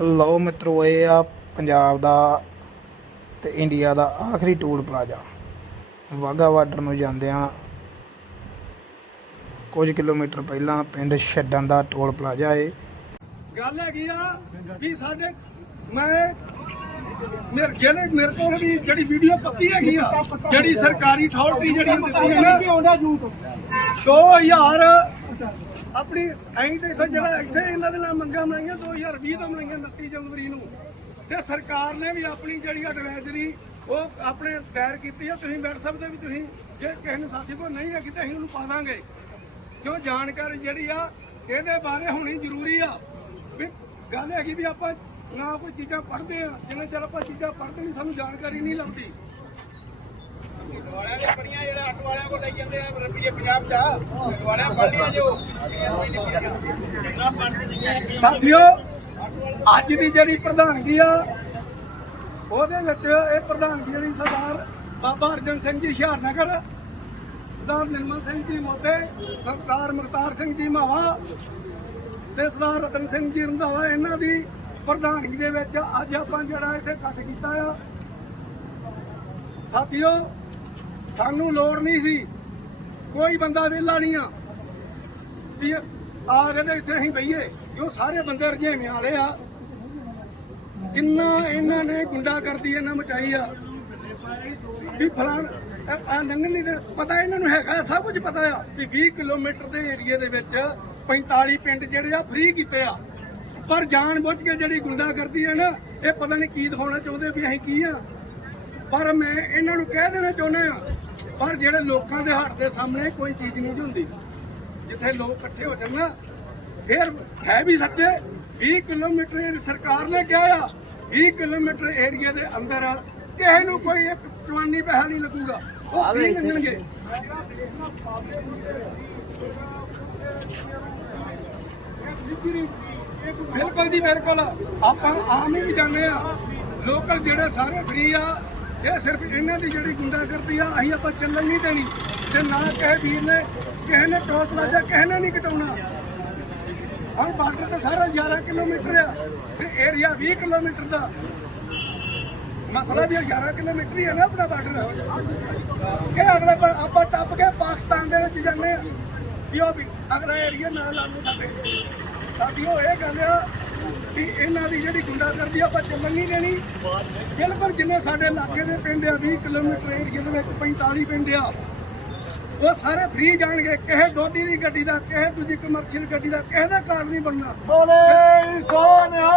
ਲਓ ਮਿੱਤਰੋ ਇਹ ਆ ਪੰਜਾਬ ਦਾ ਤੇ ਇੰਡੀਆ ਦਾ ਆਖਰੀ ਟੂਲ ਪਲਾਜ਼ਾ। ਵਾਹਗਾ ਬਾਰਡਰ ਨੂੰ ਜਾਂਦਿਆਂ ਕੁਝ ਕਿਲੋਮੀਟਰ ਪਹਿਲਾਂ ਪਿੰਡ ਛੱਡਣ ਦਾ ਟੋਲ ਪਲਾਜ਼ਾ ਏ। ਗੱਲ ਹੈਗੀ ਆ ਵੀ ਸਾਡੇ ਮੈਂ ਮੇਰੇ ਜਿਹੜੇ ਮੇਰੇ ਕੋਲ ਵੀ ਜਿਹੜੀ ਵੀਡੀਓ ਪੱਕੀ ਹੈਗੀ ਆ ਜਿਹੜੀ ਸਰਕਾਰੀ ਅਥਾਰਟੀ ਜਿਹੜੀ ਦਿੱਤੀ ਹੈ ਨਾ। 2000 ਆਪਣੀ ਐਂ ਤੇ ਇੱਥੇ ਜਿਹੜਾ ਇੱਥੇ ਇਹਨਾਂ ਦੇ ਨਾਲ ਮੰਗਾਂ ਬਣਾਈਆਂ 2020 ਤੋਂ ਬਣਾਈਆਂ 29 ਜਨਵਰੀ ਨੂੰ। ਤੇ ਸਰਕਾਰ ਨੇ ਵੀ ਆਪਣੀ ਜਿਹੜੀ ਐਡਵਾਈਜ਼ਰੀ ਉਹ ਆਪਣੇ ਦਾਇਰ ਕੀਤੀ ਆ। ਤੁਸੀਂ WhatsApp ਦੇ ਵੀ ਤੁਸੀਂ, ਜੇ ਕਿਸੇ ਨੂੰ ਸਾਥੀ ਕੋਲ ਨਹੀਂ ਹੈਗੀ ਤਾਂ ਅਸੀਂ ਉਹਨੂੰ ਪਾ ਦਾਂਗੇ। ਕਿਉਂ ਜਾਣਕਾਰੀ ਜਿਹੜੀ ਆ, ਇਹਦੇ ਬਾਰੇ ਹੋਣੀ ਜ਼ਰੂਰੀ ਆ। ਵੀ ਗੱਲ ਹੈਗੀ ਵੀ ਆਪਾਂ ਨਾ ਕੋਈ ਚੀਜ਼ਾਂ ਪੜ੍ਹਦੇ ਆ, ਜਿੰਨੇ ਚਿਰ ਆਪਾਂ ਚੀਜ਼ਾਂ ਪੜ੍ਹਦੇ ਨਹੀਂ, ਸਾਨੂੰ ਜਾਣਕਾਰੀ ਨਹੀਂ ਲੱਗਦੀ। ਵਾਲਿਆਂ ਦੇ ਪੜੀਆਂ ਵਾਲਿਆਂ ਕੋਲ ਲਈ ਜਾਂਦੇ ਆ, ਰੁਪਈਏ ਪੰਜਾਬ ਚ ਵਾਲਿਆਂ ਪੜ੍ਹ ਲਿਆ ਜੋ। ਸਾਥੀਓ, ਅੱਜ ਦੀ ਜਿਹੜੀ ਪ੍ਰਧਾਨਗੀ ਆ, ਉਹਦੇ ਵਿੱਚ ਇਹ ਪ੍ਰਧਾਨਗੀ ਜਿਹੜੀ ਸਰਦਾਰ ਬਾਬਾ ਅਰਜਨ ਸਿੰਘ ਜੀ ਹੁਸ਼ਿਆਰਨਗਰ, ਸਰਦਾਰ ਨਿਰਮਲ ਸਿੰਘ ਜੀ ਮੋਤੇ ਸਰਦਾਰ ਮੁਖਤਾਰ ਸਿੰਘ ਜੀ ਮਾਵਾ ਤੇ ਸਰਦਾਰ ਰਤਨ ਸਿੰਘ ਜੀ ਰੰਧਾਵਾ, ਇਹਨਾਂ ਦੀ ਪ੍ਰਧਾਨਗੀ ਦੇ ਵਿੱਚ ਅੱਜ ਆਪਾਂ ਜਿਹੜਾ ਇੱਥੇ ਇਕੱਠ ਕੀਤਾ ਆ। ਸਾਥੀਓ ਸਾਨੂੰ ਲੋੜ ਨਹੀਂ ਸੀ। ਕੋਈ ਬੰਦਾ ਵਿਹਲਾ ਨਹੀਂ ਆ। ਵੀ ਆ ਕਹਿੰਦੇ ਇੱਥੇ ਅਸੀਂ ਬਈਏ। ਜੋ ਸਾਰੇ ਬੰਦੇ ਰਜੇਵੇਂ ਵਾਲੇ ਆ। ਕਿੰਨਾ ਇਹਨਾਂ ਨੇ ਗੁੰਡਾ ਕਰਦੀ ਇਹਨਾਂ ਮਚਾਈ ਆ। ਵੀ ਫਲਾਣ ਆ ਨੰਗਨ ਨਹੀਂ ਪਤਾ ਇਹਨਾਂ ਨੂੰ ਹੈਗਾ, ਸਭ ਕੁਝ ਪਤਾ ਆ। ਵੀ 20 ਕਿਲੋਮੀਟਰ ਦੇ ਏਰੀਆ ਦੇ ਵਿੱਚ 45 ਪਿੰਡ ਜਿਹੜੇ ਆ ਫ੍ਰੀ ਕੀਤੇ ਆ। ਪਰ ਜਾਣ ਬੁੱਝ ਕੇ ਜਿਹੜੀ ਗੁੰਡਾ ਕਰਦੀ ਹੈ ਨਾ, ਇਹ ਪਤਾ ਨਹੀਂ ਕੀ ਦਿਖਾਉਣਾ ਚਾਹੁੰਦੇ ਵੀ ਅਸੀਂ ਕੀ ਆ। ਪਰ ਮੈਂ ਇਹਨਾਂ ਨੂੰ ਕਹਿ ਦੇਣਾ ਚਾਹੁੰਦਾ ਆ ਪਰ ਜਿਹੜੇ ਲੋਕਾਂ ਦੇ ਹੱਥ ਦੇ ਸਾਹਮਣੇ ਕੋਈ ਚੀਜ਼ ਨਹੀਂ ਹੁੰਦੀ ਜਿੱਥੇ ਲੋਕ ਇਕੱਠੇ ਹੋ ਜਾਣ ਨਾ ਫਿਰ ਹੈ ਵੀ ਸੱਚੇ 20 ਕਿਲੋਮੀਟਰ ਸਰਕਾਰ ਨੇ ਕਿਹਾ ਆ 20 ਕਿਲੋਮੀਟਰ ਏਰੀਆ ਦੇ ਅੰਦਰ ਕਿਸੇ ਨੂੰ ਕੋਈ ਇੱਕ ਚਵਾਨੀ ਪੈਸਾ ਨਹੀਂ ਲੱਗੂਗਾ ਉਹ ਵੀ ਲੱਗਣਗੇ ਬਿਲਕੁਲ ਜੀ ਬਿਲਕੁਲ ਆਪਾਂ ਆਮ ਹੀ ਜਾਂਦੇ ਆ ਲੋਕਲ ਜਿਹੜੇ ਸਾਰੇ ਫ੍ਰੀ ਆ ਇਹ ਸਿਰਫ ਇਹਨਾਂ ਦੀ ਜਿਹੜੀ ਗੁੰਡਾਗਰਦੀ ਆ, ਅਸੀਂ ਆਪਾਂ ਚੱਲਣ ਨਹੀਂ ਦੇਣੀ। ਤੇ ਨਾ ਕਹੇ ਵੀਰ ਨੇ, ਕਿਸੇ ਨੇ ਟੋਲ ਪਲਾਜ਼ਾ, ਕਿਸੇ ਨੇ ਨਹੀਂ ਕਟਾਉਣਾ। ਹੁਣ ਬਾਰਡਰ ਤਾਂ ਸਾਰਾ 11 ਕਿਲੋਮੀਟਰ ਆ, ਤੇ ਏਰੀਆ 20 ਕਿਲੋਮੀਟਰ ਦਾ। ਮਸਲਾ ਵੀ 11 ਕਿਲੋਮੀਟਰ ਹੀ ਹੈ ਨਾ ਆਪਣਾ ਬਾਰਡਰ। ਇਹ ਅਗਲੇ ਪਰ ਆਪਾਂ ਟੱਪ ਕੇ ਪਾਕਿਸਤਾਨ ਦੇ ਵਿੱਚ ਜਾਂਦੇ ਆ, ਵੀ ਉਹ ਵੀ ਅਗਲਾ ਏਰੀਆ ਨਾਲ ਲਾਉਂਦੇ ਸਾਡੇ। ਸਾਡੀ ਉਹ ਇਹ ਗੱਲ ਆ ਕਿ ਇਹਨਾਂ ਦੀ ਜਿਹੜੀ ਗੁੰਡਾਗਰਦੀ ਆਪਾਂ ਚੱਲਣ ਨਹੀਂ ਦੇਣੀ। ਬਿਲਕੁਲ ਜਿੰਨੇ ਸਾਡੇ ਇਲਾਕੇ ਦੇ ਪਿੰਡ ਆ 20 ਕਿਲੋਮੀਟਰ ਏਰੀਆ ਦੇ ਵਿੱਚ 45 ਪਿੰਡ ਆ, ਉਹ ਸਾਰੇ ਫ੍ਰੀ ਜਾਣਗੇ। ਕਿਸੇ ਦੋਦੀ ਦੀ ਗੱਡੀ ਦਾ, ਕਿਸੇ ਦੂਜੀ ਕਮਰਸ਼ੀਅਲ ਗੱਡੀ ਦਾ, ਕਿਸੇ ਦਾ ਕਾਰ ਨਹੀਂ ਬਣਨਾ। ਬੋਲੇ ਸੋਨਿਆ